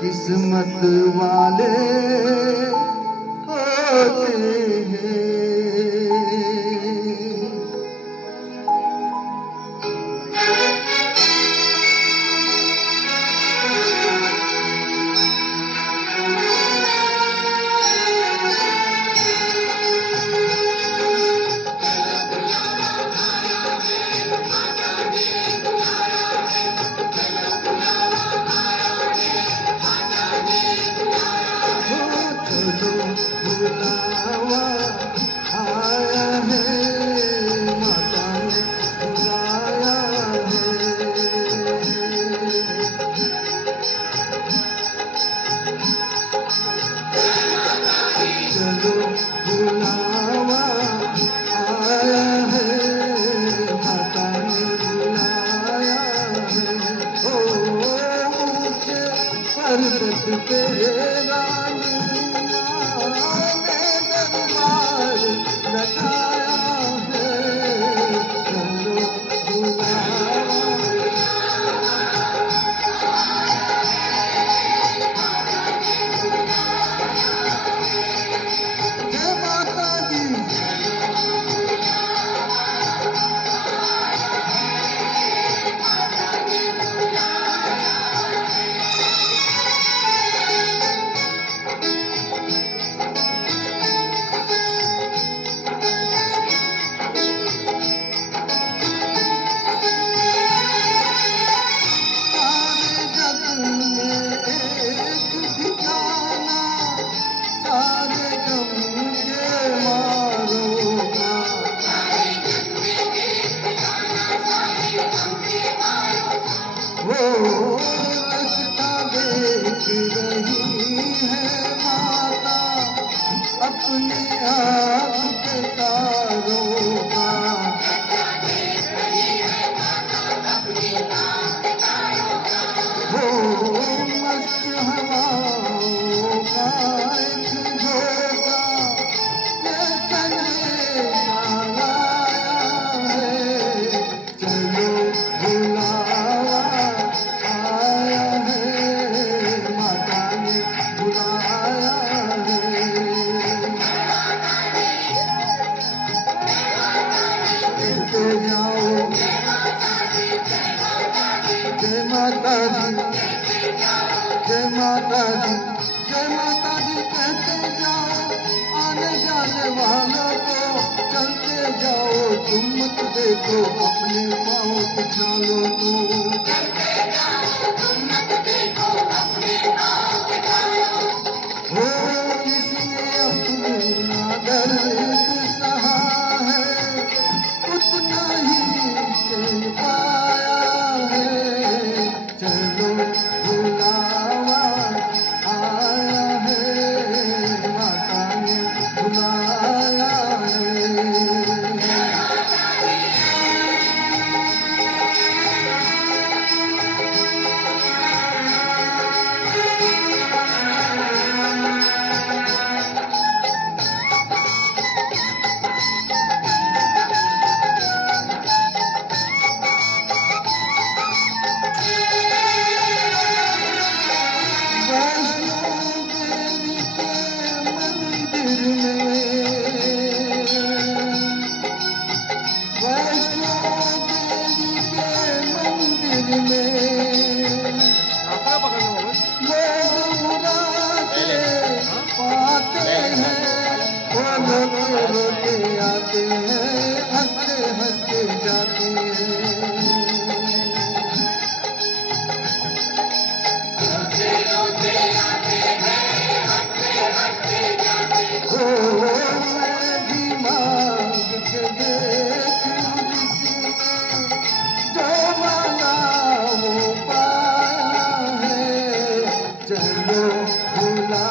किस्मत वाले होते हैं। चलो बुलावा आया है, माता ने बुलाया है। चलो बुलावा आया है, माता ने बुलाया है। ओ ऊंचे पर्वत पे रानी ने दरबार लगाया है। चलो बुलावा जय माता दी। सारे जग में एक ठिकाना, सारे गम के मारों का। वो रास्ता देख रही है माता, अपने आप के तारों का। वो मस्त हवाओं का एक झोंका ये संदेशा लाया है। चलो बुलावा आया है, माता ने बुलाया है। कहते जाओ जय माता दी, जय माता दी, जय माता दी कहते जाओ। आने जाने वालों को चलते जाओ, तुम मत देखो अपने पाँव पिछालो तो। हो इसने अपना दर्द सहा है, उतना ही चल पाया है। चलो बुलावा आया है, माता ने बुलाया है। वैष्णो देवी के मंदिर में, वैष्णो देवी के मंदिर में लोग मुरादे पाते हैं। वो रोते रोते आते हैं, हंसते हंसते जाते हैं। ओ मैं भी मांग के देखूं जिसने जो मांगा वो पाया है। चलो बुला